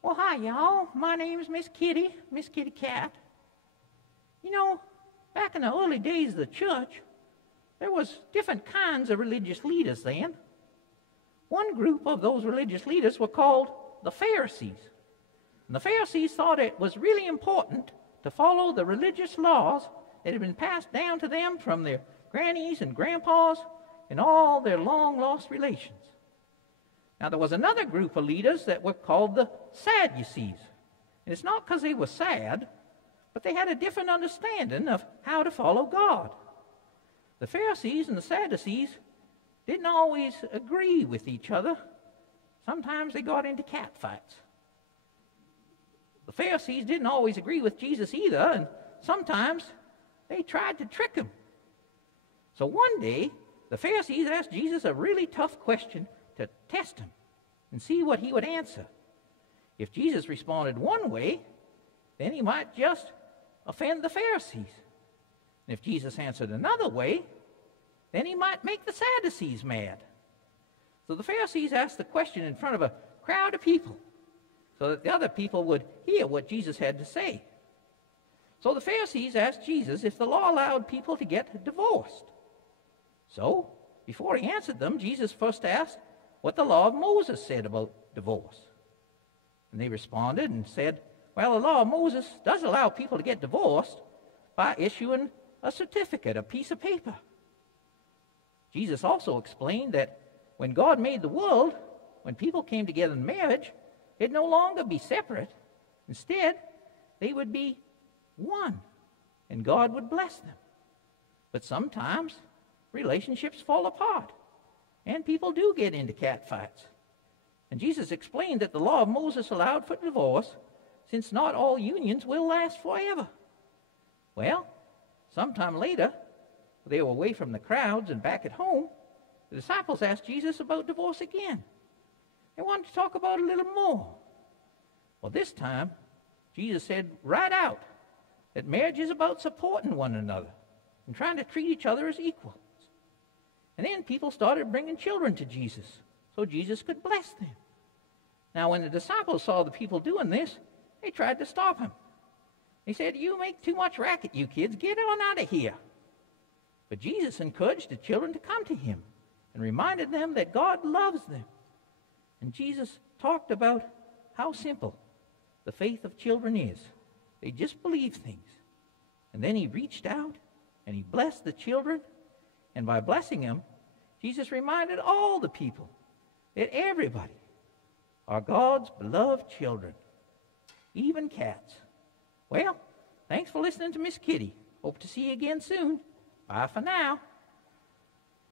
Well, hi, y'all. My name's Miss Kitty Cat. You know, back in the early days of the church, there was different kinds of religious leaders then. One group of those religious leaders were called the Pharisees. And the Pharisees thought it was really important to follow the religious laws that had been passed down to them from their grannies and grandpas and all their long-lost relations. Now, there was another group of leaders that were called the Sadducees. And it's not because they were sad, but they had a different understanding of how to follow God. The Pharisees and the Sadducees didn't always agree with each other. Sometimes they got into catfights. The Pharisees didn't always agree with Jesus either, and sometimes they tried to trick him. So one day, the Pharisees asked Jesus a really tough question to test him and see what he would answer. If Jesus responded one way, then he might just offend the Pharisees. And if Jesus answered another way, then he might make the Sadducees mad. So the Pharisees asked the question in front of a crowd of people so that the other people would hear what Jesus had to say. So the Pharisees asked Jesus if the law allowed people to get divorced. So, before he answered them, Jesus first asked what the law of Moses said about divorce. And they responded and said, well, the law of Moses does allow people to get divorced by issuing a certificate, a piece of paper. Jesus also explained that when God made the world, when people came together in marriage, they'd no longer be separate. Instead, they would be one, and God would bless them. But sometimes relationships fall apart, and people do get into catfights. And Jesus explained that the law of Moses allowed for divorce, since not all unions will last forever. Well, sometime later, they were away from the crowds and back at home, the disciples asked Jesus about divorce again. They wanted to talk about it a little more. Well, this time, Jesus said right out that marriage is about supporting one another and trying to treat each other as equals. And then people started bringing children to Jesus so Jesus could bless them. Now, when the disciples saw the people doing this, they tried to stop him. They said, you make too much racket, you kids. Get on out of here. But Jesus encouraged the children to come to him and reminded them that God loves them. And Jesus talked about how simple the faith of children is. They just believe things. And then he reached out and he blessed the children. And by blessing them, Jesus reminded all the people that everybody are God's beloved children, even cats. Well, thanks for listening to Miss Kitty. Hope to see you again soon. Bye for now.